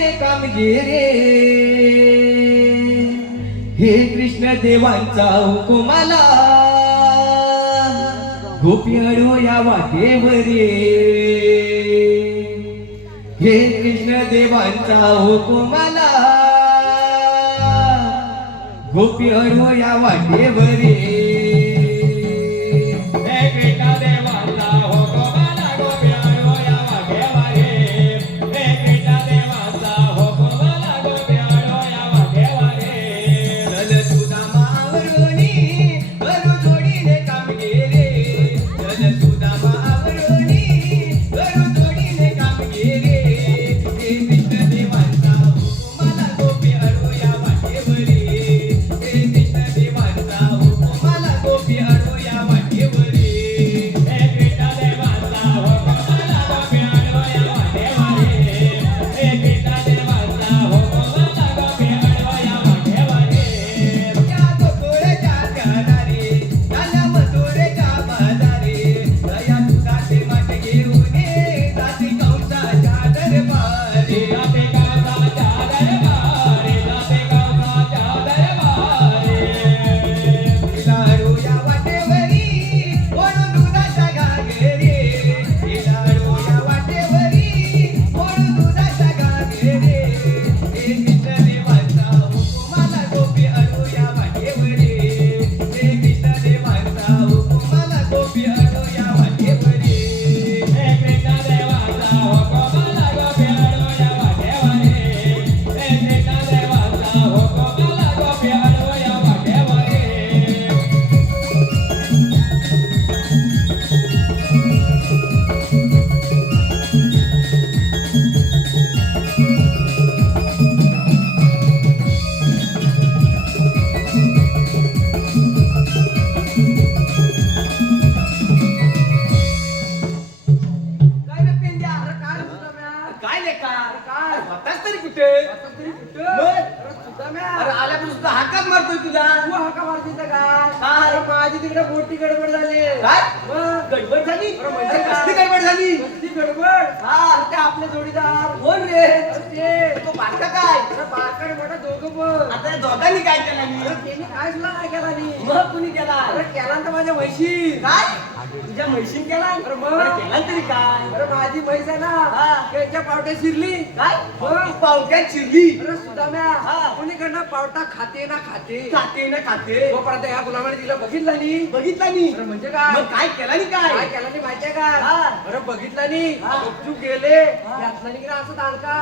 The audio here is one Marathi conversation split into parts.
कामगिरी हे कृष्ण देवांचा हुकुमाला गोपी हळू या वाटेवरी हे कृष्ण देवांचा हुकुमाला गोपी हळू या वाटेवरी माझी तिकडे मोठी गडबड झाली. काय गडबड झाली? म्हणजे कसली गडबड झाली? कसली गडबड? हा ते आपले जोडीदार कोण रे? ते तो बारका काय? बारका मोठा दोघं पण. आता दोघांनी काय केलं? त्यांनी काय सुद्धा काय केला नाही. मग कुणी केला? अरे केला तर माझ्या म्हशी. काय तुझ्या म्हशीन केला? अरे मग केला तरी काय? अरे माझी म्हैस आहे ना त्याच्या पावट्या शिरली. काय पावट्या शिरली? अरे सुदाम्या कुणीकडनं पावटा खाते ना खाते खाते ना खाते तोपर्यंत या गुलामाने तिला बघितला नाही. बघितला नाही म्हणजे काय? काय केला नाही? काय केला नाही माहितीये का? अरे बघितला नाही गुपचूप गेले घातला नाही असं दांडका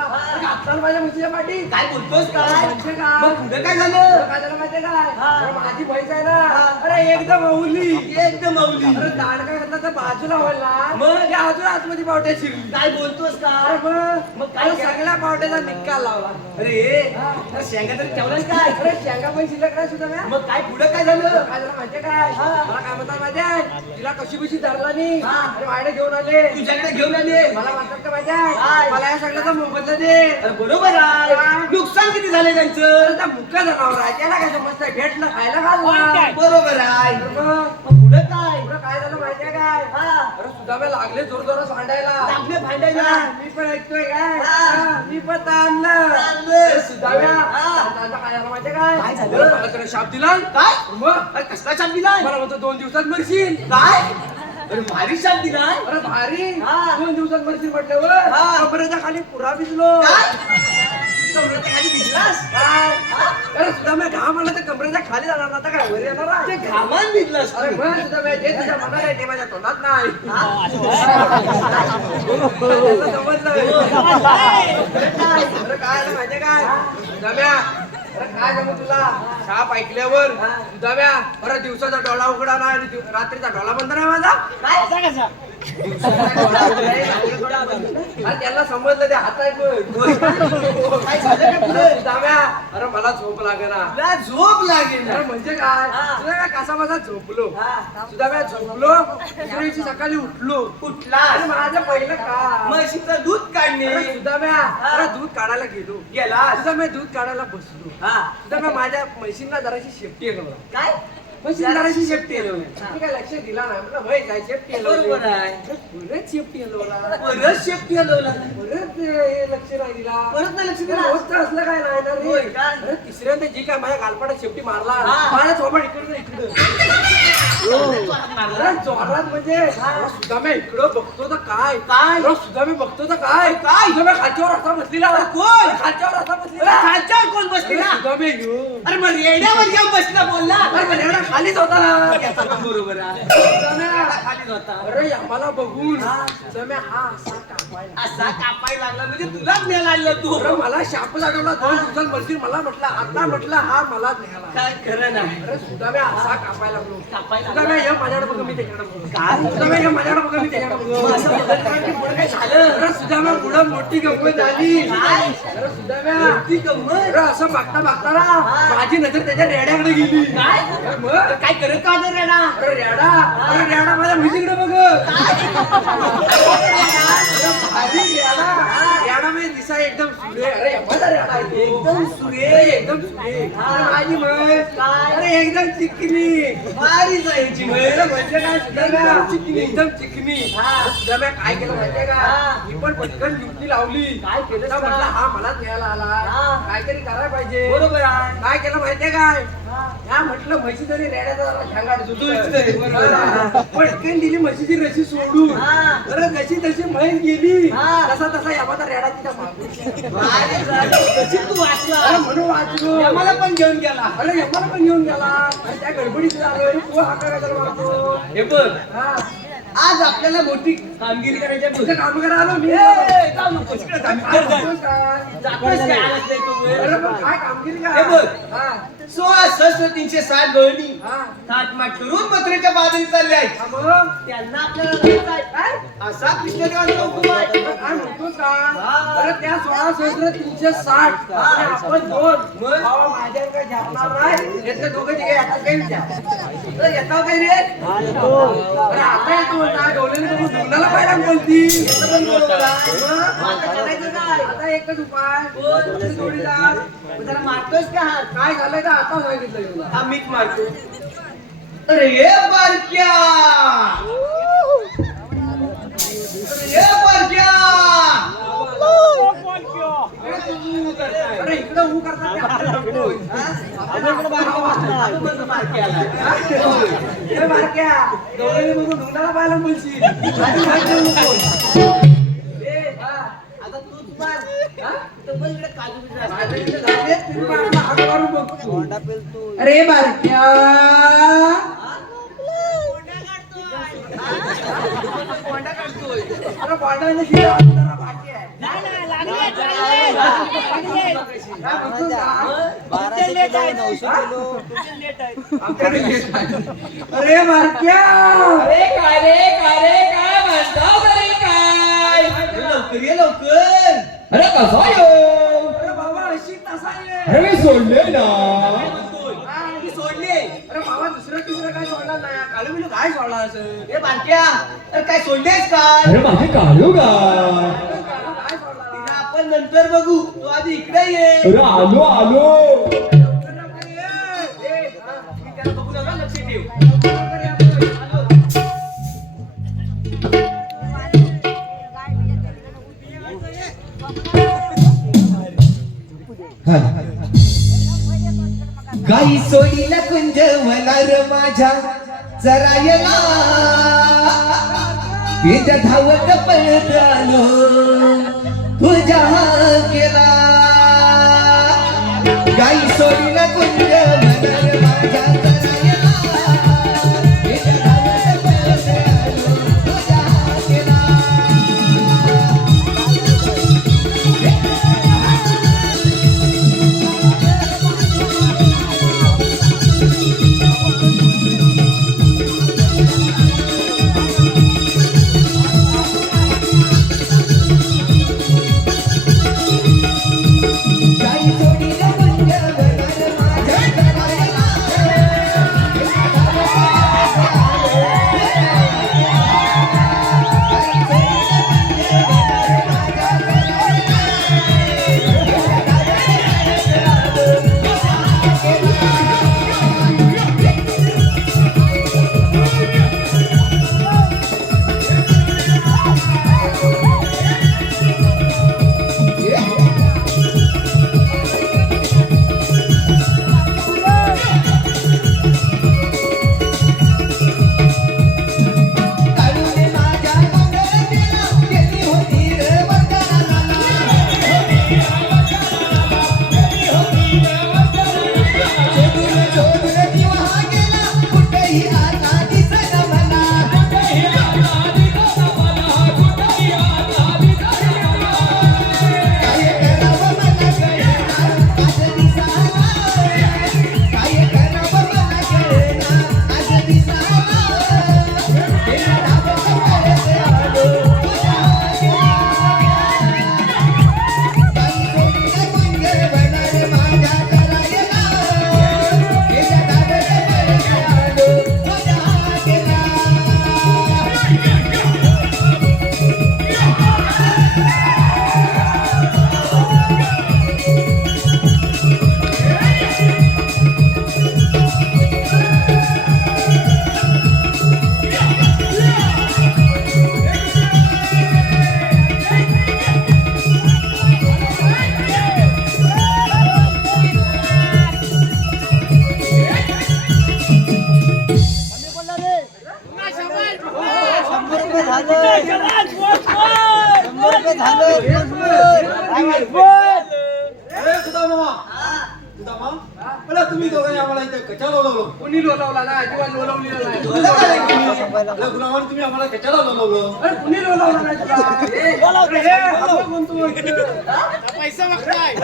घातला माझ्या म्हशीच्या पाठी. काय बोलतोस? काय म्हणजे काय? पुढे काय झालं? काय झालं माहितीये काय? माझी म्हैस आहे ना अरे एकदम अवली एकदम अवली. अरे दांडका घातला तर बाजूला वळला मग या अजून आतमध्ये पावट्या शिरली. काय बोलतोस? काय मग काय सगळ्या पावट्याचा निकाल लावला. अरे शेंगा तरी ठेवला काय? अरे शेंगा पण शिल्लक नाही सुद्धा. मग काय पुढे काय झालं? काय झालं माहितीये काय? मला काय म्हणतात माहितीये तिला कशी बशी धरला नाही अरे वायडे घेऊन आले. तुझ्याकडे घेऊन आले? मला म्हणतात का माहितीये मला या सगळ्याचा मोबदला दे. बरोबर आहे. नुकसान किती झाले त्यांचं? त्या मुक्का जनावर आहे त्याला काय समजतंय भेटलं खायला घालला. बरोबर आहे. पुढे काय? पुढे काय झालं माहितीये काय? अरे सुद्धा लागले जोर जोरात भांडायला. लागले भांडायला? मी पण ऐकतोय काय? मी पण ताणलं सुद्धा काय झालं माहितीये काय? काय झालं? मला त्याने शाप दिला. काय मग कसला शाप दिला? मला म्हणतो 2 दिवसात मरशील. काय अरे भारी शाप दिला? अरे भारी 2 दिवसात मरशील म्हटल्यावर कमरेच्या खाली पुरा भिजलो. कमरेच्या खाली भिजलास? अरे सुद्धा मी घाम आला तर कमरेच्या खाली जाणार ना काय वर येणार? ते घामान भिजलास? अरे मग सुद्धा मी जे तुझ्या मनात आहे ते माझ्या तोंडात नाही. समजलं? अरे काय माहितीये काय सुद्धा अरे काय जमू तुला शाप ऐकल्यावर सुद्धा अरे दिवसाचा डोळा उघडा ना आणि रात्रीचा डोळा बंद नाही माझा. काय कसा त्यांना समजलं ते हात अरे मला झोप लागेना. झोप लागेल म्हणजे काय? तुला काय कसा माझा झोपलो सुद्धा झोपलो दुसऱ्या सकाळी उठलो. उठला आणि माझं पहिलं का म्हशीचं दूध काढणे सुद्धा अरे दूध काढायला गेला सुद्धा मी दूध काढायला बसलो सुद्धा माझ्या म्हशींना जराशी शेपटी काय जराशी शेपटी आलो काय लक्ष दिला नाही म्हटलं भाई काय शेपटी आलो बरोबर आहे परत शेपटी आलो परत शेपटी आलो परत लक्ष नाही दिला परत नाही लक्ष दिला होत असलं काय नाही ना रे अरे तिसऱ्यांदा जी काय माझ्या गालपाटात शेपटी मारला माझ्या सोबत इकडे जोरात म्हणजे सुद्धा मी इकडं बघतो तर काय काय सुद्धा मी बघतो तर काय काय सुद्धा खालच्यावर असा बसलेला कोण खालच्यावर असा बसलेला खालच्यावर कोण बसलेला सुद्धा मी अरे मग रेड्यावर घेऊन बसला बोलला अरे रेडा खालीच होता ना बरोबर खालीच होता अरे आम्हाला बघून सुद्धा हा असा कापायला लागला म्हणजे तुलाच न्यायला आलं तू मला शाप लागवला 2 दिवसांत मर्जी मला म्हटलं आता म्हटलं हा मला न्यायला काय खरं नाही अरे सुद्धा मी असा कापायला लागलो सुद्धा मी हे माझ्याकडे बघ मी त्याच्याकडे बघ काय सुद्धा मी हे माझ्याकडे बघ मी त्याच्याकडे बघ असं पुढे काय झालं अरे सुद्धा मी पुढे मोठी गंमत झाली अरे सुद्धा मी मोठी गंमत अरे असं बघता बघता ना माझी नजर त्याच्या रेड्याकडे गेली काय मग काय करत का रेडा अरे रेडा माझ्या म्हशीकडे बघ रेडा म्हणजे दिसा एकदम सुरे अरे माझा रेडा आहे एकदम सुरे एकदम सुरे माझी म्हैस अरे एकदम चिकनी भारी जायची म्हैस म्हणजे काय सुद्धा चिकनी एकदम चिकनी सुद्धा मी काय केलं माहितीये का मी पण पटकन ड्युटी लावली काय केलं म्हटलं हा मला न्यायला आला काहीतरी करायला पाहिजे बरोबर आहे काय केलं माहितीये काय या म्हटलं म्हशी जरी रेड्याचा झांगाट पटकन दिली म्हशीची रशी सोडून अरे जशी तशी म्हैस गेली तसा तसा यामाचा रेडा तिच्या तू वाचला म्हणून वाचलो मला पण घेऊन गेला अरे यमाला पण घेऊन गेला त्या गडबडीत आलो तू हा करायला मारतो हे बघ आज आपल्याला मोठी कामगिरी करायची आहे काम करायला आलो मी काय कामगिरी काय बघ 16,360 गवळणी थाटमाट करून मथुरेच्या बाजूने चालले आहेत त्यांना आपल्याला काय असा कृष्णदेवाचा हुकूम आहे काय म्हणतो का अरे त्या 16,360 आपण दोन मग माझ्या काय झेपणार नाही यातले दोघे तिघे आता काही विचार येतो काय रे अरे आता येतो ना डोलेने तुम्ही धुंडाला पाहिला बोलती आता एकच उपाय जोडीदार जरा मारतोस का काय झालंय का आता सांगितलं आम्हीच मारतो अरे ये बारक्या ये बारक्या अरे इकडे ऊ करतात बारक्या डोळे बघून धुंडाला पाहायला बोलशील आता तूच अरे बारक्या अरे बारक्या अरे काय रे काय म्हणतो तरी काय लवकर ये लवकर अरे कसा येऊ अरे बाबा अशी तसा ये अरे मी सोडले ना मी सोडले अरे बाबा दुसरं तिसरं काय सोडणार नाही काळू बिलू काय सोडला असं हे बारक्या अरे काय सोडलेस काय अरे माझे काळू का आपण नंतर बघू तू आधी इकडे ये अरे आलो त्याला बघू नका लक्ष ठेव गाई सोडीला कुंज वनार माझ्या चरायला पेट्या धावत पळत आलो तुझ्या केला गाई सोडीला कुंज वनार माझ्या चरायला पेट्या धावत पळत आलो तुझ्या केला गाई सोडीला कुंज वनार माझ्या अरे सुधा मामा सुधा मामा मला तुम्ही दोघांनी आम्हाला इथे कशाला बोलवलं कोणी लोलावला ना अजिबात लोलावलेला नाही अरे गुलाम तुम्ही आम्हाला कशाला बोलवलं अरे कुणी लोलावला नाही तुला अरे हे आपण म्हणतो पैसा मागताय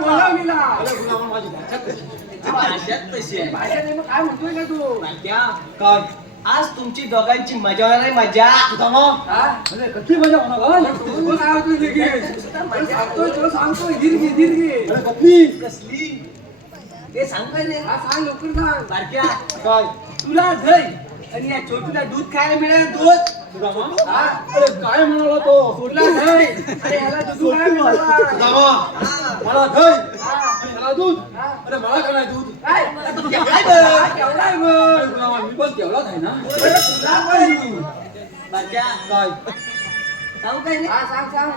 बोलावलीला गुलाम माझी भाषा कशी भाषात तशी आहे भाषा नाही मग काय म्हणतोय का तू माहित्या? काय आज तुमची दोघांची मजा होणार आहे मजा सुधा मामा हा? अरे कसली मजा होणार तू काय होतोय लगेच? सांगतोय तो सांगतोय गिरगी गिरगी अरे कसली कसली ते सांग पहिले हा सांग लवकर सांग बारक्या काय तुला दही आणि या छोटूला दूध खायला मिळेल दूध सुधा मामा हा? अरे काय म्हणाला तो कुठला नाही अरे ह्याला दूध काय मिळाला? सुधा मामा मला दही आणि ह्याला दूध हा? अरे मला काय नाही दूध काय? काय बरं? हा, केवढा आहे मग? अरे गुलाम मी पण तेवढाच आहे ना अरे तुला पण देऊ. बारक्या काय सांगू काय नाही हा, सांग सांग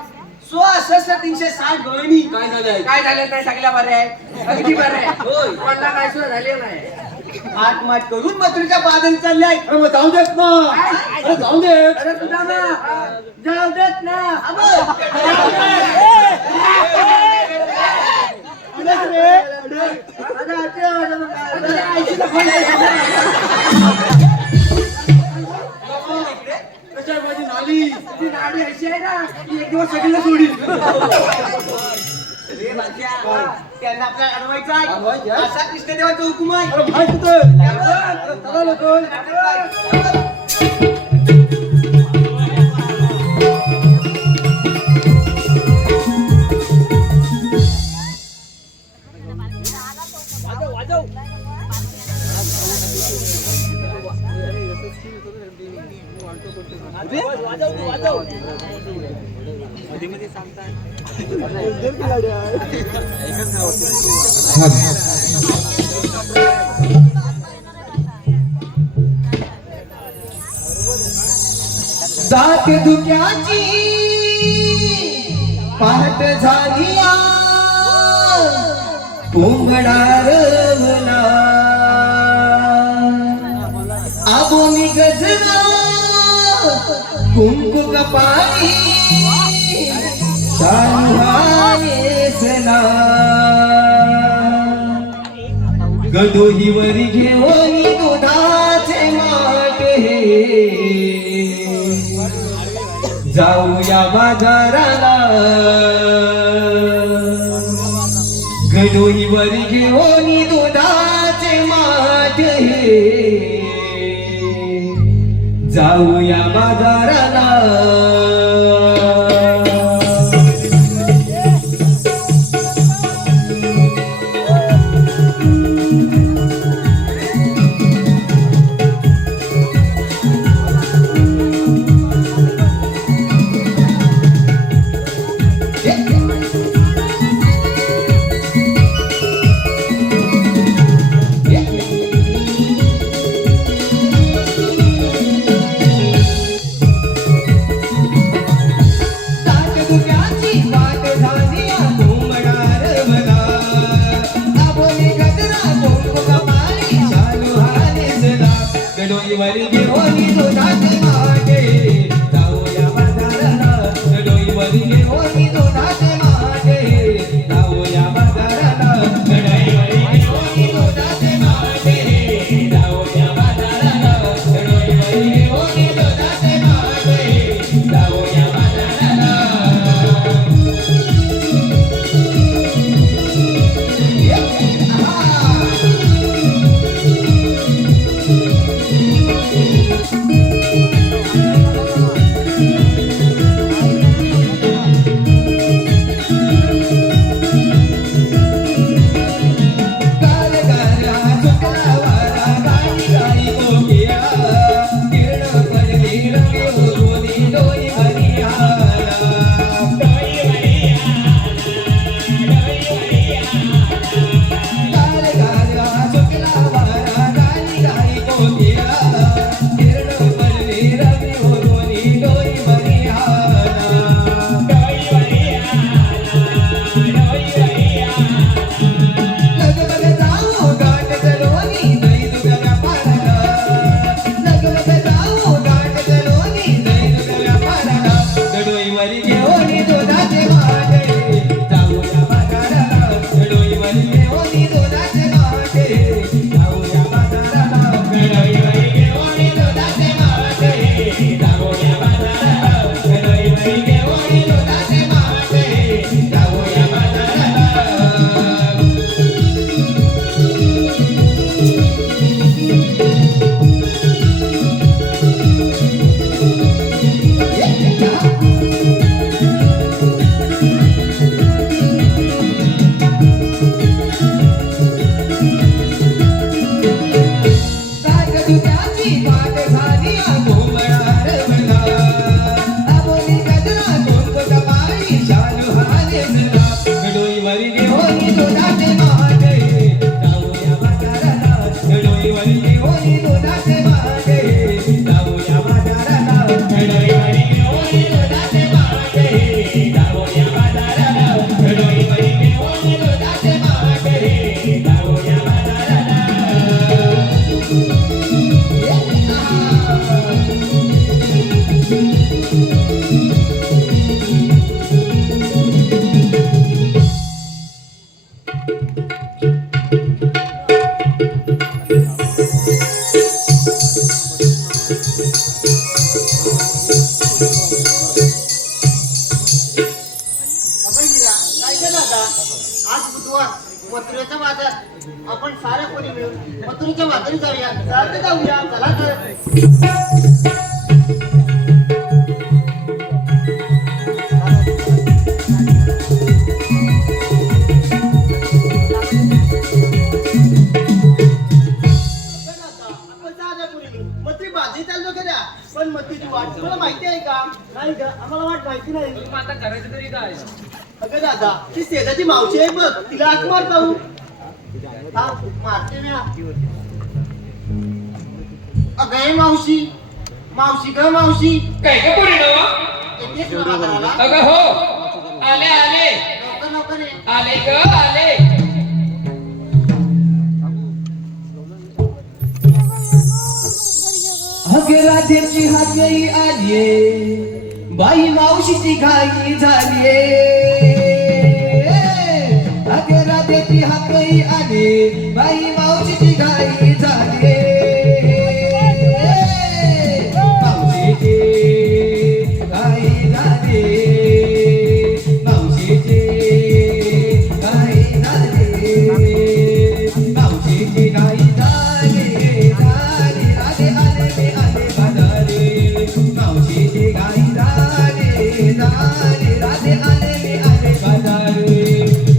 360 गवळणी काय झाले आहे काय झालं नाही सगळ्या बऱ्या आहे अगदी बऱ्या आहे होय. कोणला काय सुद्धा झाले नाही माट माट करून मथुरीच्या बाजूला चाललाय अरे मग जाऊ देत ना अरे जाऊ देत अरे तुझा ना जाऊ देत ना कशा माझी नाली ती गाडी अशी आहे ना की एक दिवस सगळीला सोडील रे बारक्या त्यांना आपल्याला अडवायचं अडवायचं आहे आहे? असा कृष्णदेवाचा हुकुम आहे अरे माहित होतं चला लोक दात दुख्याची पहाट झाली कोंबडा रवला आबोनी गजरा कुंकू कपाळी शालुहानेसला गदोहीवर घेऊन दुधाचे माटे जाऊया बाजाराला गडोईवर घेऊन दुधाचे माटे जाऊया बाजाराला आली पाठ झाली घोंगडा रवला आबोली गजरा कोणतो कपाळी शालू हाले चला डोईवर घेऊन दुधाचे माटे जाऊया बाजाराला डोईवर घेऊन दुधाचे माटे जाऊया बाजाराला डोईवर घेऊन दुधाचे माटे जाऊया बाजाराला डोईवर घेऊन दुधाचे माटे जाऊया बाजाराला अभय गिरा, काय केलं आता? आज बुधवार मथुरेचा बाजार आपण साऱ्या कोणी मिळून मथुरेच्या बाजारी जाऊया चालते जाऊया चला तर मथुरी बाजी चाललो करा पण मथुरीची वाट तुला माहिती आहे का? नाही का आम्हाला वाट माहिती नाही. मग आता करायचं तरी काय अगं दादा ती शेजाची मावशी आहे बघ तिला आत मार जाऊ हा मारते ना अगं हे मावशी मावशी ग मावशी काय का पुढे येतेस ना बाजाराला? अगं हो आले आले लवकर लवकर ये. आले ग आले अगं राधेची हातई आलीये बाई मावशीची घाई झालीये अगं राधेची हातई आली बाई मावशीची घाई झालीये मावशीची घाई झाली मावशीची घाई झाली मावशीची घाई झाली झाली राधे आले मी आले बाजारे मावशीची घाई झाली झाली राधे आले मी आले बाजारे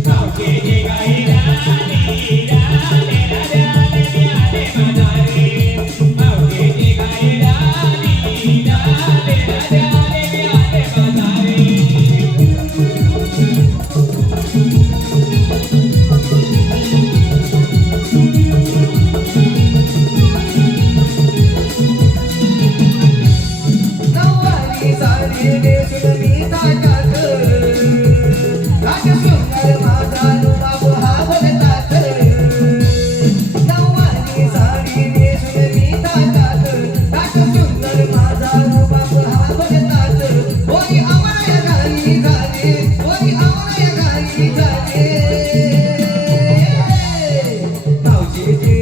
मावशीची घाई झाली झाली राधे आले मी आले बाजारे मावशीची घाई झाली झाली राधे आले मी आले बाजारे नववारी साडी नेसून मी ताटात राजशृंगार माझा रुबाब हा भरतात नववारी साडी नेसून मी ताटात राजशृंगार माझा रुबाब हा भरतात होई आमळ्या घाई झाले होई आमळ्या घाई झाले मावशीची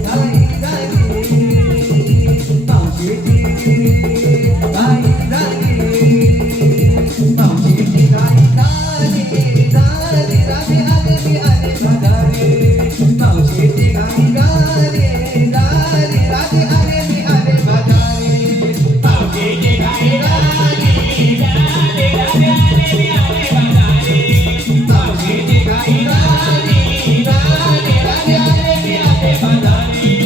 घाई झाली मावशीची घाई झाली मावशीची घाई झाली झाली राधे आले मी आले बाजारे मावशीची घाई झाली झाली राधे आले मी आले बाजारे मावशीची घाई झाली झाली राधे आले मी आले बाजारे मावशीची घाई झाली झाली राधे आले मी आले बाजारे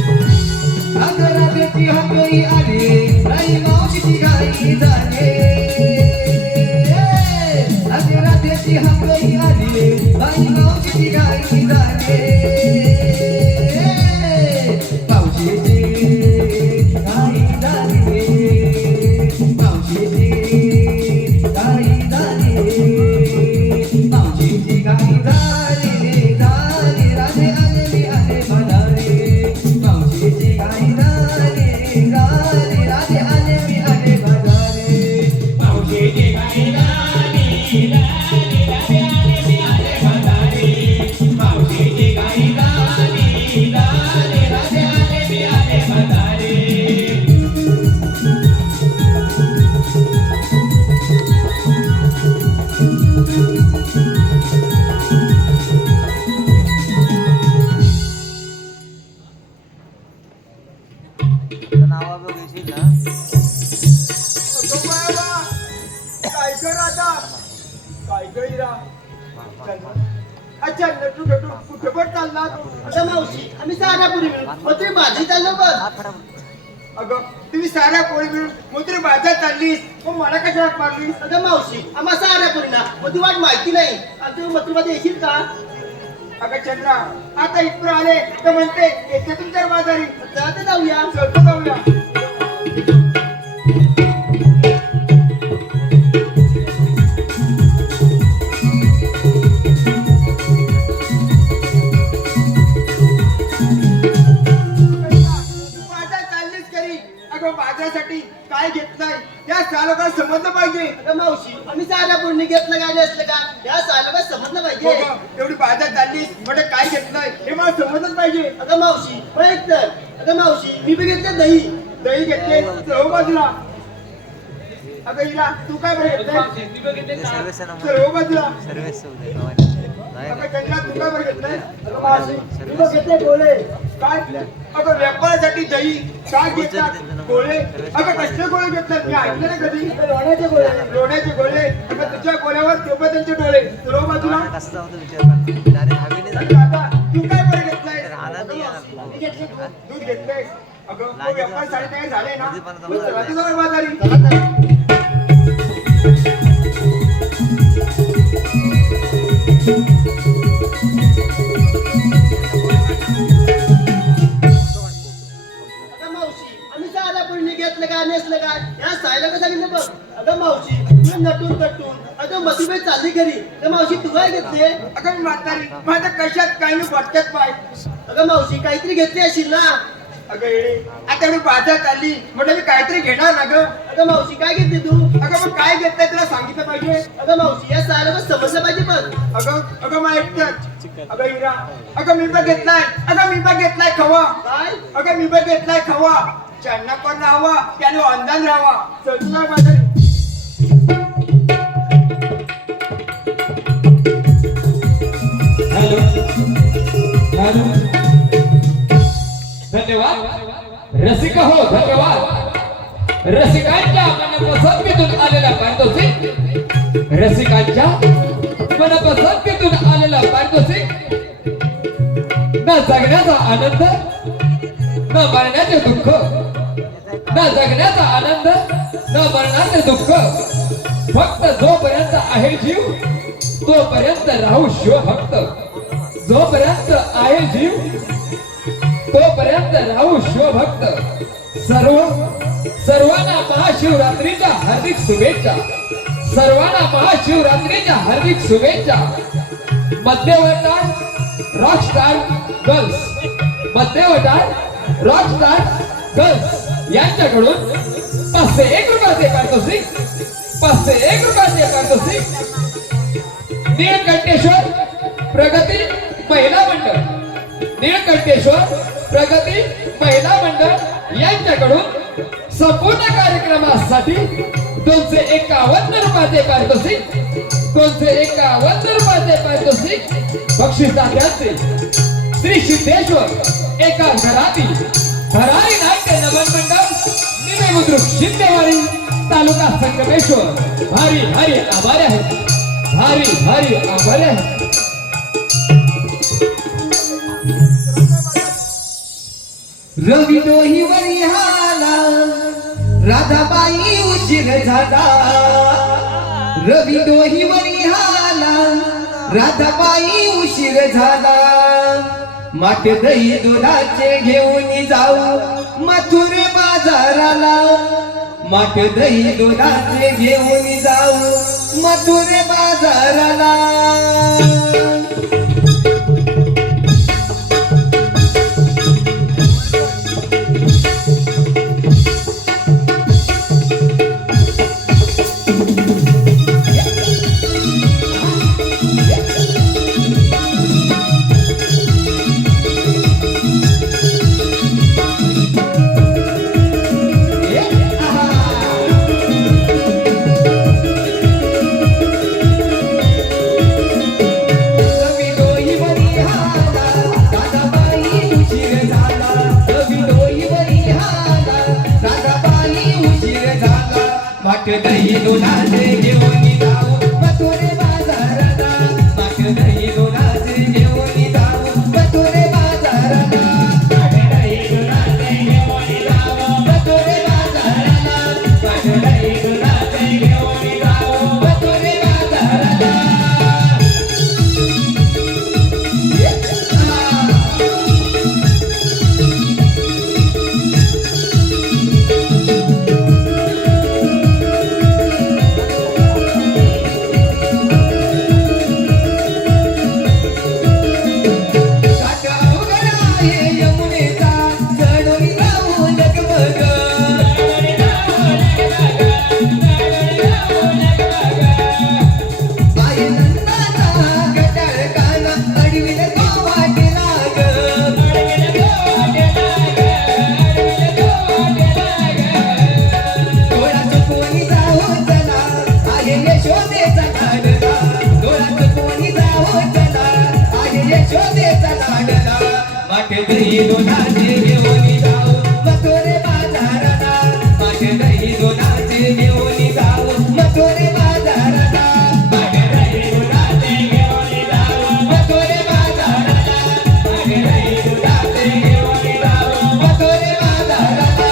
अगं राधेची हातई आली बाई मावशीची घाई झाली अगं राधेची हातई आली बाई मावशीची घाई झाली मावशीची घाई झाली मावशीची घाई झाली मावशीची घाई झाली झाली राधे आले मी आले बाजारे मावशीची घाई झाली झाली राधे आले मी आले बाजारे मावशीची घाई झाली झाली राधे आले मी आले बाजारे मावशीची घाई झाली झाली राधे आले मी आले बाजारे तो बाबा कर आता काय गैरा अच्छा नटू नटू कुठे पण चालला तू आता मावशी आम्ही साऱ्यापुरी मिळून मग तुम्ही माझी चाललो बघ अगं तुम्ही साऱ्या पोळी मिळून मग तुम्ही बाजार चाललीस मग मला कशा मारलीस अगं मावशी आम्हा साऱ्यापुरीला मग ती वाट माहिती नाही आणि तुम्ही मथुरमध्ये येशील का अगं चंद्रा आता इथपर्यंत आले तर म्हणते येते तुमच्या बाजारी जाते जाऊया चलतो जाऊया बाजार चाललीस करी अगं बाजारासाठी काय घेतलंय या लोकांना समजलं पाहिजे अगं मावशी आम्ही साऱ्यापुरीने घेतलं काय नाही असलं का या साऱ्याला समजलं पाहिजे हो गं, एवढी बाजार चाललीस म्हणजे काय घेतलंय हे मला समजलंच पाहिजे अगं मावशी पण ऐक तर अगं मावशी मी बघितलं दही दही घेतले सर्व बाजूला अगं हिला तू काय बरं सर्व बाजूला अगं चंद्रा तू काय बरं घेतलंय अगं मावशी मी बघितले गोळे काय अगं व्यापारासाठी दही काय घेतात गोळे अगं कसले गोळे घेततात मी ऐकलं नाही कधी लोण्याचे गोळे अगं तुझ्या गोळ्यावर त्यांचे डोळे सर्व बाजूला आता तू काय बरं घेतलंय मी घेतली दूध घेतलंय अगं तो व्यापार साडे झाले ना चला तू जाऊ बाजारी अगं मावशी आम्ही साऱ्यापुरीने घेतलं काय नेसलं काय या सायला कसं सांगितलं बघ अगं मावशी तू नटून कटून अगं मथुरबाई चालली घरी अगं मावशी तू काय घेतले अगं मी म्हातारी माझ्या कशात काही नाही वाटतात पाय अगं मावशी काहीतरी घेतली असेल ना अगं येडे आता मी बाजारात आली म्हटलं मी काहीतरी घेणार ना गं अगं मावशी काय घेतली तू अगं मग काय घेतलंय तुला सांगितलं पाहिजे अगं मावशी या सायला पण समजलं पाहिजे पण अगं मला एकटंच अगं हिरा अगं मी पण घेतलाय खवा काय अगं मी पण घेतलाय खवा ज्यांना पण राहावा त्याने अंधान राहावा चल तुला बाजारी धन्यवाद रसिक हो धन्यवाद रसिकांच्या मनपसंतीतून आलेला पारितोषिक रसिकांच्या मनपसंतीतून आलेला पारितोषिक न जगण्याचा आनंद न मरण्याचे दुःख न जगण्याचा आनंद न मरण्याचे दुःख फक्त जोपर्यंत आहे जीव तोपर्यंत राहू शिवभक्त जोपर्यंत आहे जीव तोपर्यंत राहू शिवभक्त सर्वांना महाशिवरात्रीच्या हार्दिक शुभेच्छा सर्वांना महाशिवरात्रीच्या हार्दिक शुभेच्छा मध्यवर्ताळ रॉकस्टार गर्ल्स मध्यवर्ताळ रॉकस्टार गर्ल्स यांच्याकडून 501 रुपयाचे पारितोषिक 501 रुपयाचे पारितोषिक नीलकंठेश्वर प्रगती महिला मंडळ नीलकंठेश्वर प्रगती महिला मंडळ यांच्याकडून संपूर्ण कार्यक्रमासाठी 251 रुपयाचे पारितोषिक 251 रुपयाचे पारितोषिक बक्षीस दात्यांचे श्री सिद्धेश्वर एका घरातील भरारी नाट्य नमन मंडळ निमे बुद्रुक शिंदेवाडी तालुका संगमेश्वर भारी भारी आभारी आहे भारी भारी आभारी आहे रवी डोही वरिहाला राधाबाई उशीर झाला रवी डोही वरिहाला राधाबाई उशीर झाला माठ दही दुधाचे घेऊन जाऊ मथुर बाजाराला माठ दही दुधाचे घेऊन जाऊ मथुर बाजाराला दही दुधाचे घेऊन दही दोनाचे घेऊन जाऊ मथुरे बाजाराला माझे दही दोनाचे घेऊन जाऊ मथुरे बाजाराला माझे दही दोनाचे घेऊन जाऊ मथुरे बाजाराला माझे दही दोनाचे घेऊन जाऊ मथुरे बाजाराला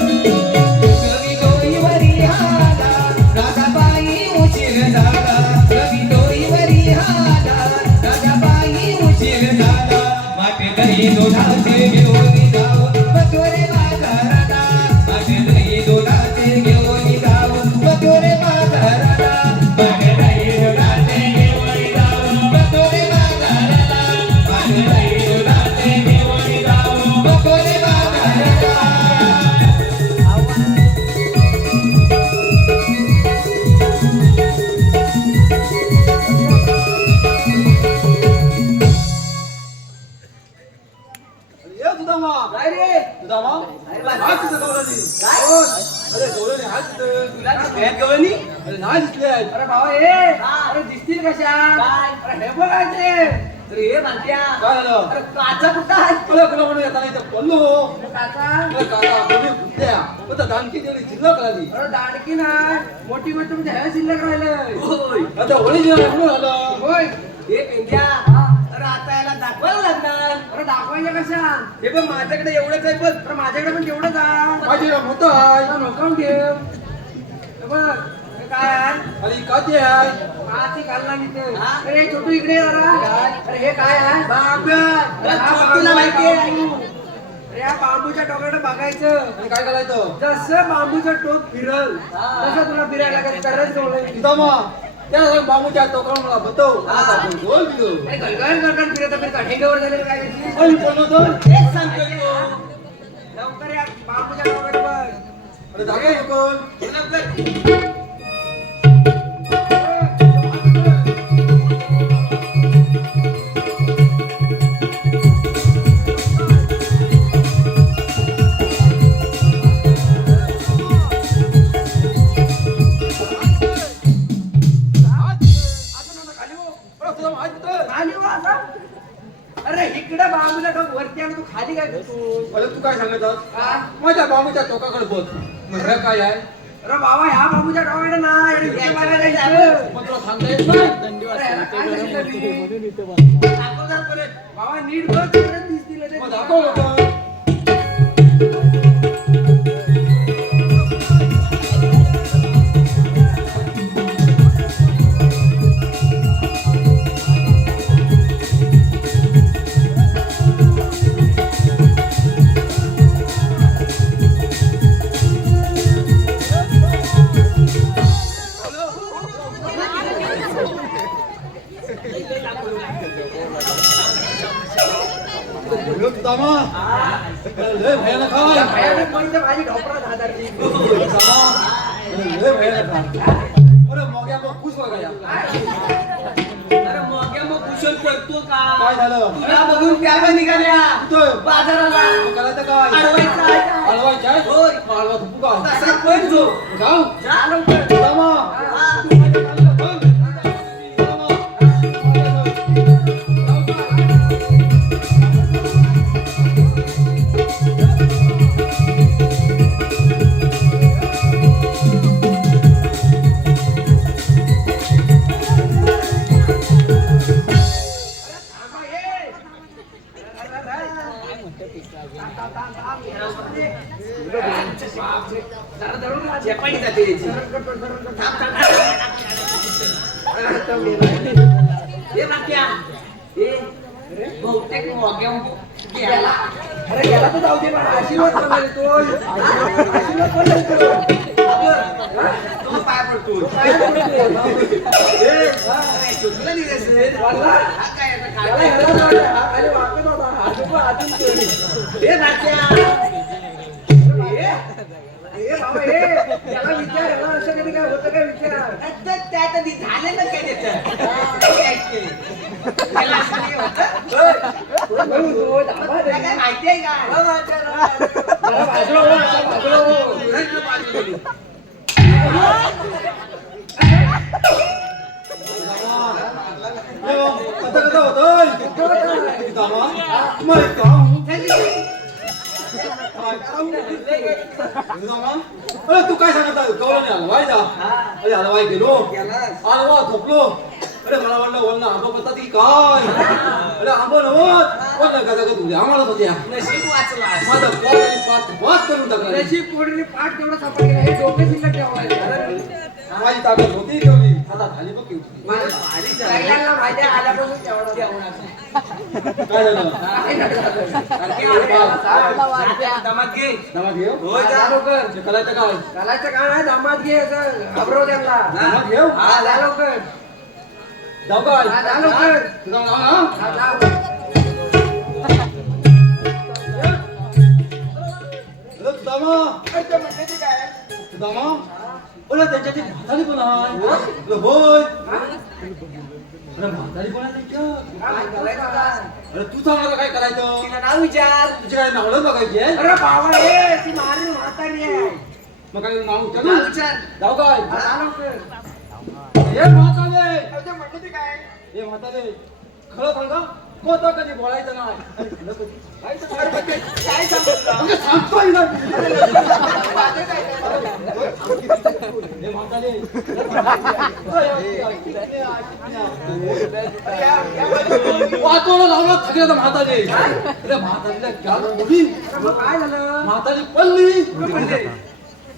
कवी डोईवरी आला राधाबाई उशीर झाला कवी डोईवरी आला राधाबाई उशीर झाला वाटे दही दोनाचे घेऊन जाऊ मथुरे बाजाराला वाटे दही दोनाचे घेऊन जाऊ मथुरे बाजाराला वाटे दही दोनाचे घेऊन जाऊ मथुरे बाजाराला वाटे दही दोनाचे घेऊन जाऊ मथुरे बाजाराला ये सुदामा काय रे सुदामा अरे बा- आज तिथं गवळणी. काय? कोण? अरे गवळणी आज तिथं. तुला दिसल्यात गवळणी? अरे नाही दिसले आहेत. अरे भावा ये अरे दिसतील कशा काय? अरे हे बघायचे अरे हे म्हणत्या काय झालं? अरे काचा कुठं आहे तुला तुला म्हणून येताना इथं पडलो. काचा अरे काका, दोन्ही फुटल्या. पण त्या दानकी तेवढी शिल्लक राहिली. अरे दाडकी नाही मोठी गोष्ट म्हणजे ह्या शिल्लक राहिलं आता होळी जेवण म्हणून झालं. होय हे पेंड्या. अरे आता याला दाखवायला लागणार. अरे दाखवायच्या कशा हे पण माझ्याकडे एवढंच आहे पण. अरे माझ्याकडे पण तेवढंच आहे माझी मोठं आहे. आता नोकावून ठेव हे बघ हे काय आहे आणि काती आहे. माती घालला मी ते अरे छोटू इकडे ये जरा अरे हे काय आहे अरे हा छोटूला माहिती आहे. बांबू. अरे या बांबूच्या टोकाकडे बघायचं आणि काय करायचं? जसं बांबूचं टोक फिरल तसं तुला फिरायला लागेल तरच डोळे सुदामा, त्या बाबूच्या टोकाला मला बतव. आता आपण गोल दिलो. अरे गलगल गलगल फिरत फिरत ठेंगेवर झालेलं काय माहिती? आणि पडलो तर? तेच सांगतोय तो. लवकर या बांबूच्या टोकाकडे बघ अरे दाखव कोण? लवकर. खाली हो. अरे सुदामा, आज तिथं. खाली हो आता. अरे इकडे बांबूच्या टोक वरती आहे तू खाली काय करतो अरे तू काय सांगत आहात? का? माझ्या बाबूच्या टोकाकडे बघ. खरं काय आहे? अरे बाबा ह्या बांबूच्या टोकाकडे नाही आणि इकडे बघायला जायचं. पण तुला सांगता येत नाही. अरे ह्याला काय सांगितलं मी? दाखव जरा परत. बाबा नीट बघ तिकडेच दिसतील ते. मग दाखव लवकर. अरे सुदामा, लय भयानक आहे. भयानक म्हणजे माझी ढोपरा दादाची. सुदामा, लय भयानक आहे. अरे मग्या मग खुश बघा या. अरे मग मग कुशल करतो का काय झालं? तुला बघून त्या पण निघाल्या कुठं? बाजाराला मग करायचं काय? अडवायचं आहे. हलवायचं आहे? होय. मग हलवा तू का? तसा पण जो जाऊ. जा लवकर. सुदामा, हा. तू माझ्या कानाला बघ. सुदामा, थांबा, ये. जरा धरून राहा. झेपाटी जाते याची. हे नाक्या. हे. बहुतेक मोग्या गेला. अरे गेला तर जाऊ दे मला आशीर्वाद करणार आहे तो. आशीर्वाद करणार आहे तो. तो पाय पडतो. काय बोलतोय? ए, अरे, चोचला नाही रे. वाला. हा काय आता त्याला काय? ह्याला वाटलं, हा खाली वाकत होता. आजोबा आतून गेले. ए, नाट्या. हे बाबा रे त्याला विचार याला असं कधी काय होतं काय विचार त्यात आधी झालं ना काय त्याला असं नाही होतं. तो दाबा रे. तुला काय माहिती आहे का जरा बाजूला हो, असा बाजूला हो. आता कसं होतंय दामा माहित का अरे तू काय सांगत आहे कवला नाही हलवाय जा अरे हलवाय गेलो हलवा थोपलो अरे मला वाटलं वळणं आंबा पत्ता ती काय अरे आंबा नव्हत वळणं का जागा तुझ्या आम्हाला होत्या नशीब वाचला माझं पाठ वाद करून टाकला नशीब पोडीने पाठ तेवढा सापडला हे डोके शिल्लक ठेवायला माझी ताकद होती तेवढी आता खाली बघ केवढी. पहिल्यांदा माहिती आहे, आल्यापासून तेवढा काय झालं दमात घे दमा घेऊ हो जा लवकर ते करायचं काय घालायचं काय नाही दामात घे असं घाबरव त्यांना दमा घेऊ हा जा लवकर जाऊ काय हा जा लवकर तुझं नाव ना हा जा अरे दामा अरे त्यांच्या ती म्हातारी पण आहे अरे होय अरे म्हातारी पण आहे त्यांच्या काय घालायचं काय? अरे तू सांग मला काय करायचं तिला नाव विचार तुझी काय नावलं बघायची आहे अरे बाबा हे ती मारी म्हातारी आहे मग काय नाव नाव विचारू विचार जाऊ काय हा जा लवकर हे म्हातारे हे म्हातारे खरं सांगा कोणतं कधी बोलायचं नाही अरे खरं कधी काय सांगतो तुला? अगं सांगतोय ना हे म्हातारे वाचवलं लावला थकल्या म्हातारे अरे म्हातारीला घ्या मुली अरे मग काय झालं म्हातारी पडली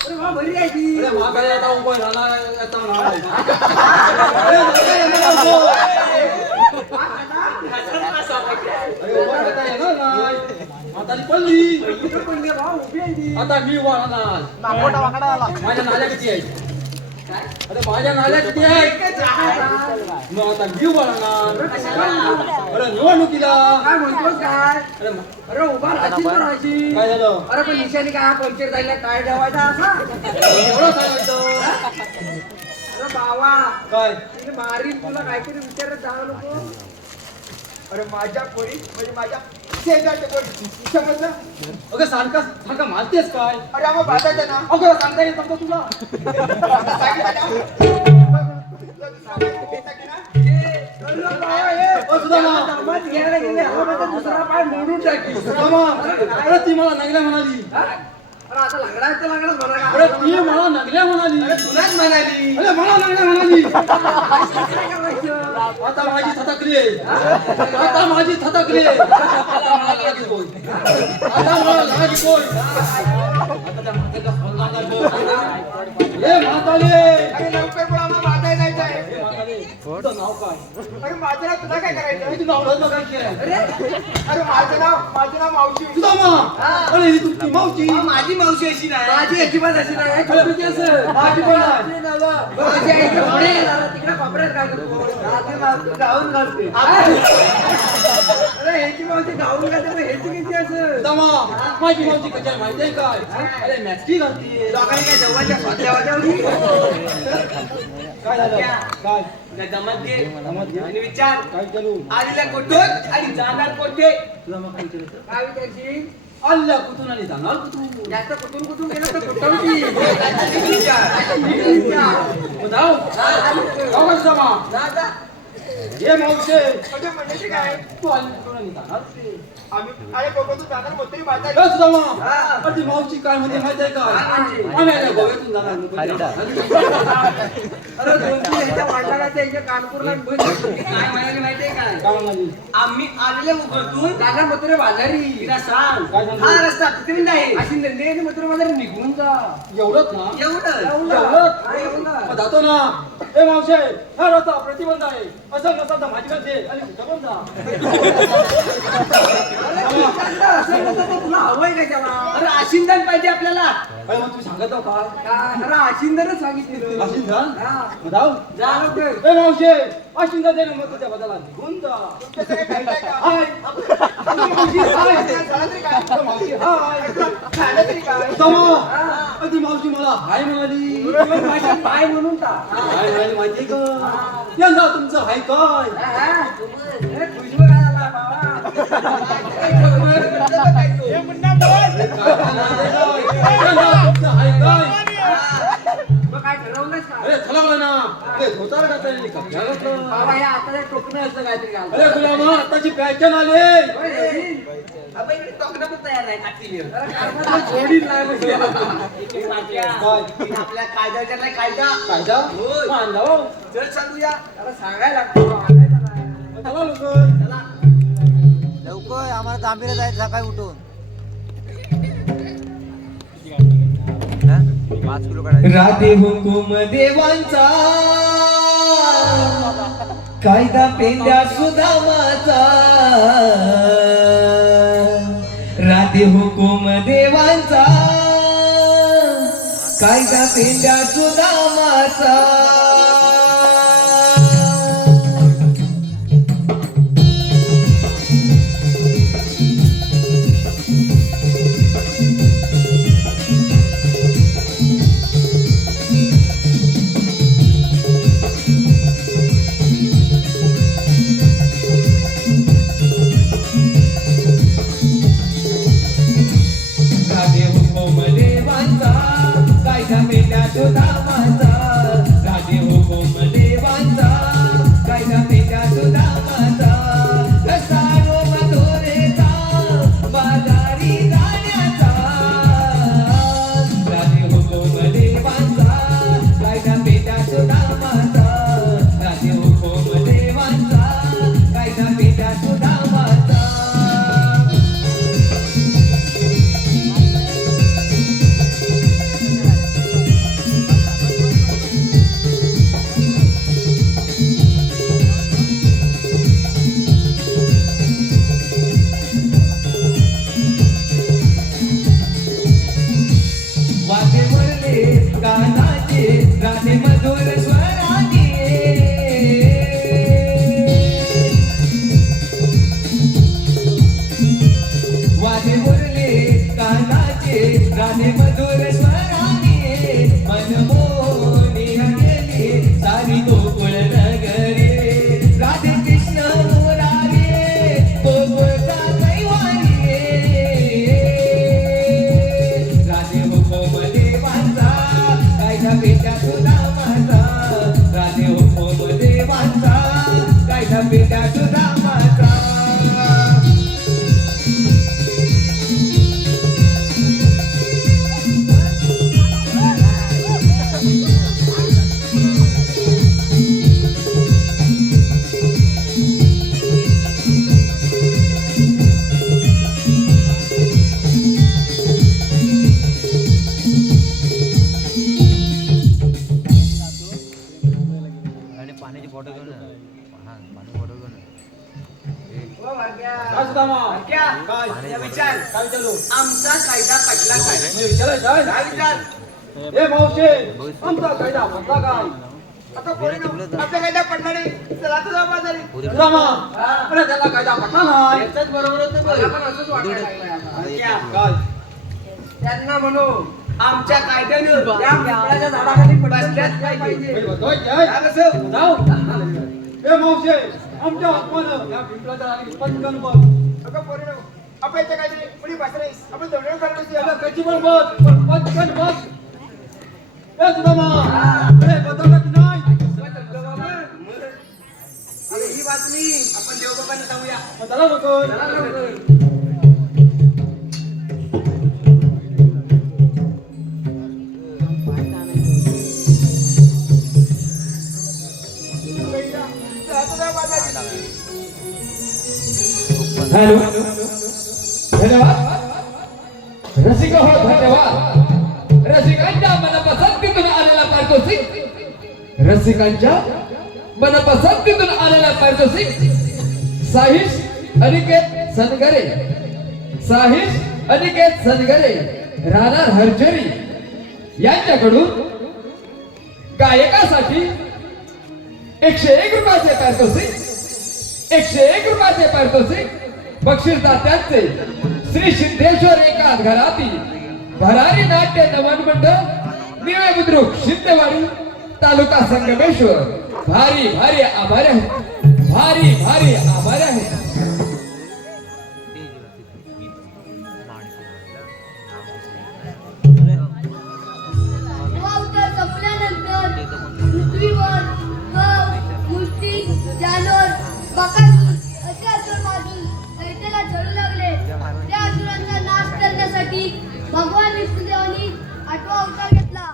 अरे वा बरी आहे ती अरे म्हातारी आता उभं राहणार आता नाही. अरे म्हातारी येणार उभं. अरे उभं राहता येणार नाही. म्हातारी पडली पण ये भाऊ उभी आहे ती आता मी उभा राहणार माझ्या नाल्या किती आहे अरे माझ्या नाल्या किती आहे मग आता मी उभा राहणार अरे निवडणुकीला काय म्हणतोस काय अरे अरे उभा राहायची तर राहायची काय झालं अरे पण निशाणी काय पंक्चर जायला काय ठेवायचा असा एवढं सांगायचं अरे बाबा काय तिने मारीन तुला काहीतरी विचारत जावं नको अरे माझ्या पोरी म्हणजे माझ्या शेजारच्या पोरी समजलं अगं सारखा सारखा मारतेस काय अरे आम्हा बाजायचं ना अगं सांगता येत नव्हतं तुला आता सांगितलं अरे बाबा, हे ओ सुदामा दामात घ्यायला गेले हा माझा दुसरा पाय मोडून टाकी सुदामा अरे ती मला नगल्या म्हणाली हा? अरे आता लंगडायचं लंगडच म्हणा अरे ती मला नगल्या म्हणाली तुलाच म्हणाली अरे मला नगल्या म्हणाली काय करायचं आता माझी थतकली आता माझी थतकली आता मला लाग येतोय आता मला लाग येतोय आता त्या म्हातारीला फोन लावणार बघ. ए म्हातारे अरे लवकर बोला आम्हाला बाजायला जायचं आहे ए म्हातारे तुझं नाव काय अरे माझं नाव तुला काय करायचं तुझं नाव बघायची आहे अरे माझं नाव मावशी सुदामा अरे ही तुमची मावशी माझी मावशी अशी नाही माझी अजिबात अशी नाही आहे, कौतुकी असं. माझी पण आहे. माझी आई तर पुढे आहे, जरा तिकडे कोपऱ्यात काय करतो? गाऊन घालते. अरे ह्याची मावशी गाऊन घालते, पण ह्याची किती असं? सुदामा माझी मावशी कशी आहे माहिती आहे काय अरे मॅची घालते लोकांनी काय जवळच्या स्वातल्या वाजवली? काय झालं काय तुला दमात घे दमात घे. आणि विचार काय चालू आलेल्या कोठून आणि जाणार कोठे सुदामा काय विचारायचं काय विचारशील? आल्या कुठून आणि जाणार कुठून जास्त कुठून कुठून गेलं तर कुठवती. मग जाऊ जाऊ का सुदामा ये मावशे म्हणजे म्हणजे काय तू आली कुठून आणि जाणार कुठे? आम्ही अरे बघू तू जाणार मोत्री बाजायला ए सुदामा अरे ती मावशी काय म्हणते माहिती आहे का आम्ही आल्या गोव्यातून जाणार अरे दोन तीन ह्याच्या वाटला त्यांच्या कानपूरला बंद होती. काय म्हणाली माहितीये काय काय म्हणाली आम्ही आलेल्या उघडतून दादा मथुरे बाजारी तिला सांग काय सांगतो? हा रस्ता कुठे आहे अशी नंदी मथुरे बाजारी निघून जा एवढंच ना एवढं येऊन जा. एवढंच? हा, येऊन जा. मग जातो ना ए मावशे हा रस्ता प्रतिबंध आहे असं नसतं तर माझी घरचे आणि कुठं पण जा अरे, तू चालला, असं नसतं तर तुला हवंय का त्याला? अरे आशिंदन पाहिजे आपल्याला अरे मग तू सांगत हो का अरे आशिंदरच सांगितलं अशिंद हा. जाऊ जा लवकर. ए मावशे अशिंद दे ना मग तुझ्या बदला घेऊन जा तुमच्याकडे काही नाही का? हाय. मावशी हाय. झालं तरी काय? मावशी हाय. झालं तरी काय? समा ती मावशी मला हाय म्हणाली माझ्या पाय म्हणून टाक. हाय म्हणाली माहिती का यंदा तुमचं हाय काय खुशबू काय झाला बाबा? यंदा तुमचं हाय काय मग काय ठरवलंस का? अरे ठरवलं ना ते धोतर घातलेली का बाबा हे आता टोकणं असं काहीतरी घाल. अरे गुलामा आताची पॅशन आले अबे इकडे टोकणं पण तयार नाही काठी. अरे काय म्हणतो, जोडीच नाही म्हणजे. आपल्या कायद्याच्या नाही कायदा कायदा होय. मानला हो चल सांगूया. त्याला सांगायला लागतो वागायला नाही. चला लवकर लवकर आम्हाला तांबीला जायचं सकाळी उठून राधे हुकुम देवांचा कायदा पेंड्या सुदामाचा राधे हुकुम देवांचा कायदा पेंड्या सुदामाचा राधे हुकुम देवांचा कायदा पेंड्या सुदामाचा राधे हुकुम देवांचा कायदा पेंड्या सुदामाचा कसारो मधुरेचा बाजारी जाण्याचा राधे हुकुम देवांचा कायदा पेंड्या सुदामाचा राधे हुकुम देवांचा कायदा पेंड्या सुदामाचा वादे वरले गानाचे राधे मधुर स्वराने वादे वरले गानाचे राधे मधुर स्वराने मनमोहनी गेली सारी गोकुळ नगरे राधे कृष्ण मुरारे गोकुळचा कैवारी राधे हुकुम देवांचा कायदा पेट्या सुदामाचा राधे हुकुम देवांचा कायदा पेट्या सुदामाचा ओ भाग्या. काय सुदामा भाग्या. काय या विचार. काय चालू आमचा कायदा पटला काय? विचारायचं काय विचार? ए मावशे आमचा कायदा म्हटला काय आता कोणी आपल्या कायदा पडणार नाही चला तर जाऊ बाजारी सुदामा अरे त्याला कायदा म्हटला नाही याच्याच बरोबर होतं बरं. मला पण असंच वाटायला लागलंय आता. भाग्या. काय त्यांना म्हणू आमच्या कायद्यानं त्या पिंपळाच्या झाडाखाली बसल्याच पाहिजे. बघतोय काय काय कसं? जाऊ ए मावशे आमच्या आत्मानं या पिंपळाच्या राणी पटकन बघ अगं पोरी नको आपल्या इथे काहीतरी कोणी बसरे आपण दौडून खाल्लं असते अगं कशी पण बघ पण पटकन बघ ए सुदामा अरे बदललं की नाही अरे ही बातमी आपण देवबाबांना सांगूया. मग चला लवकर चला लवकर. चला तर जाऊ बाजारी हॅलो धन्यवाद रसिक हो धन्यवाद रसिकांच्या मनपसंतीतून आलेला पारितोषिक रसिकांच्या मनपसंतीतून आलेला पारितोषिक साहिश अनिकेत सनगरे साहिश अनिकेत सनगरे राहणार हरचरी यांच्याकडून गायकासाठी 101 रुपयाचे पारितोषिक 101 रुपयाचे पारितोषिक बक्षीस दात्यांचे श्री सिद्धेश्वर एकाच घरातील भरारी नाट्य नमन मंडळ निळे बुद्रुक शिंदेवाडी तालुका संगमेश्वर भारी भारी आभार आहे भारी भारी आभार आहे वावटा संपल्यानंतर पृथ्वीवर गव, मुष्टी, जानवर, बकासूर असे असुर मारून दैत्याला झळू लागले. त्या असुरांचा नाश करण्यासाठी भगवान विष्णुदेवांनी 8वा अवतार घेतला.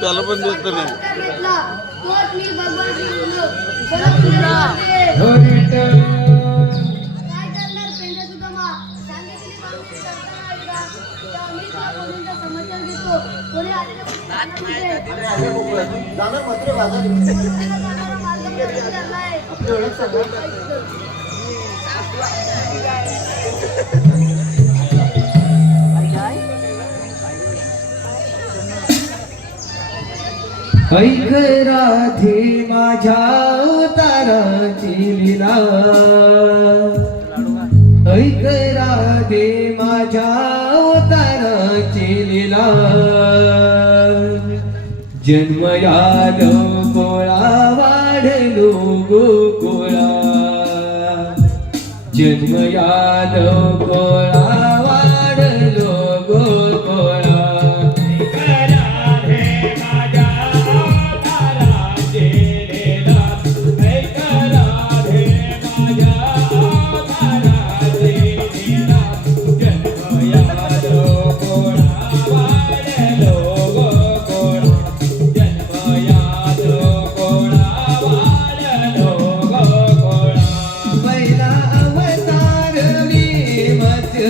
त्याला पण देत नाही. अवतार घेतला. तोच मी भगवान विष्णू. काय करणार पेंडा सुदामा? सांगितली मागणी करताना ऐका. त्या अनेकला कोणींचा समाचार घेतो. कोणी आलेलं जाणार मात्र बाजारी जाणारा मार्ग प्रशस्त झालाय. आपली ओळख सांगा. ऐक राधे माझ्या अवताराची लीला ऐक राधे माझ्या अवताराची लीला जन्म यादव कोळा वाढलो गोकुळा जन्म यादव कोळा वाढलो गोकुळा पहिला अवतार मी मत्स्य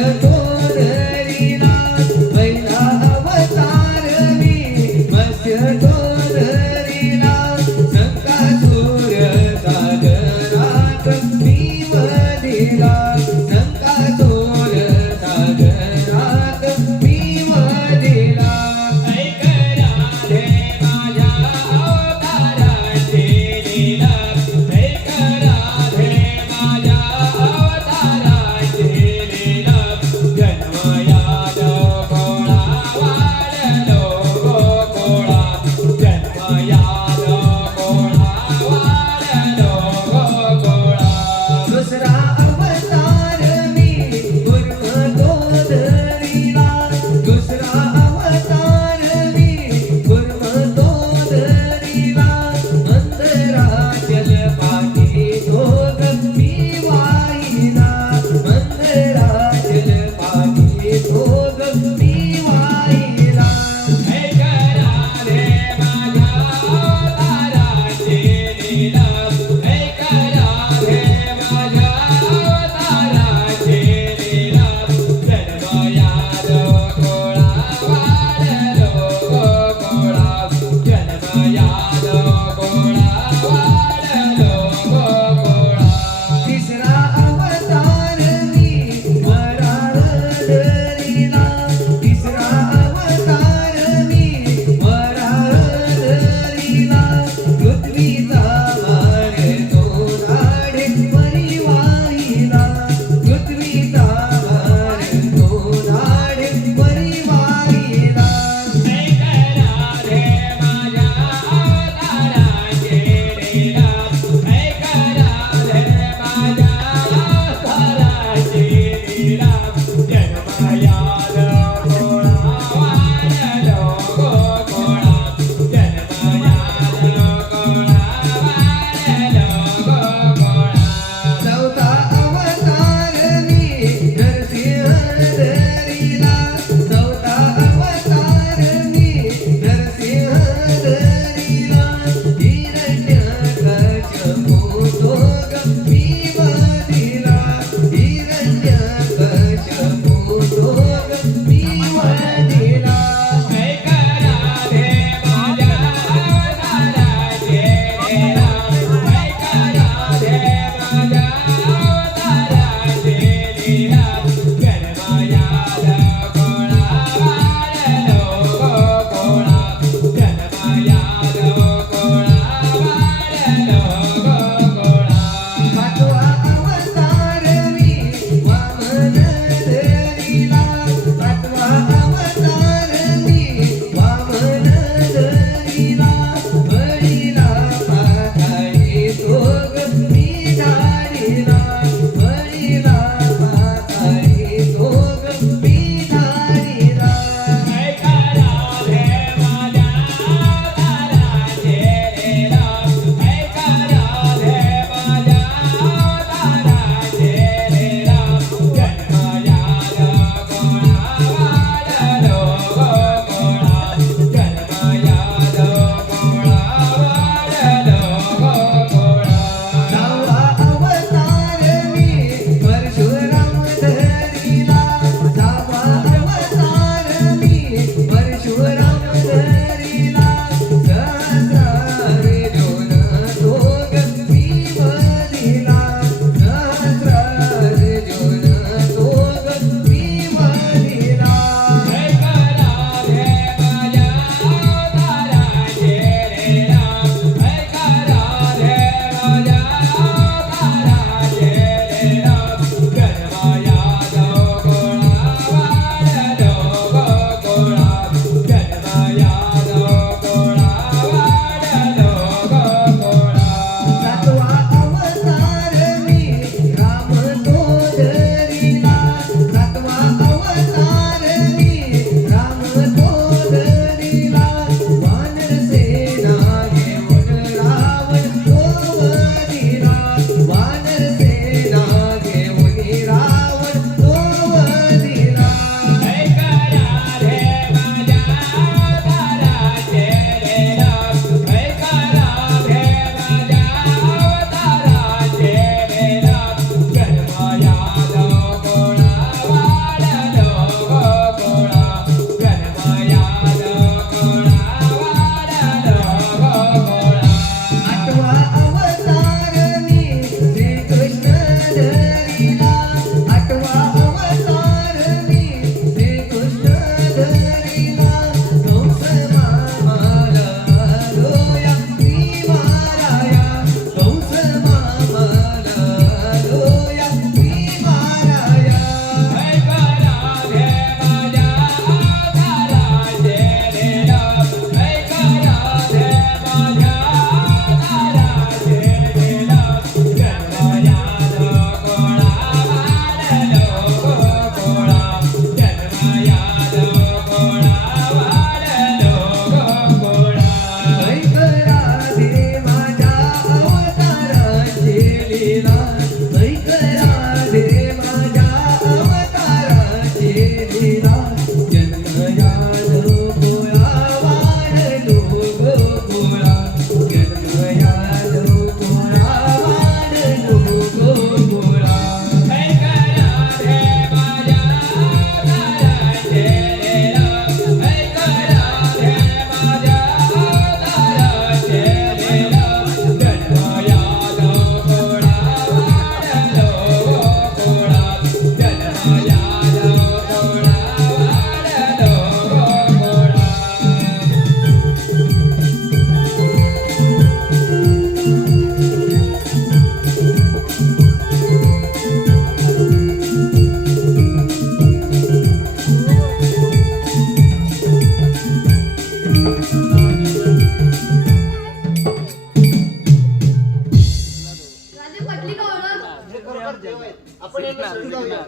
जाऊया.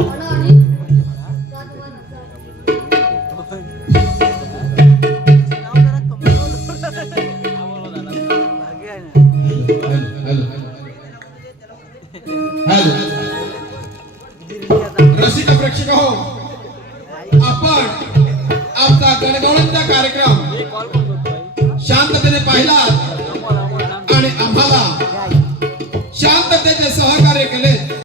मला आणि रसिक प्रेक्षक हो, आपण आमचा गणगौळणचा कार्यक्रम शांततेने पाहिला आणि आम्हाला शांततेचे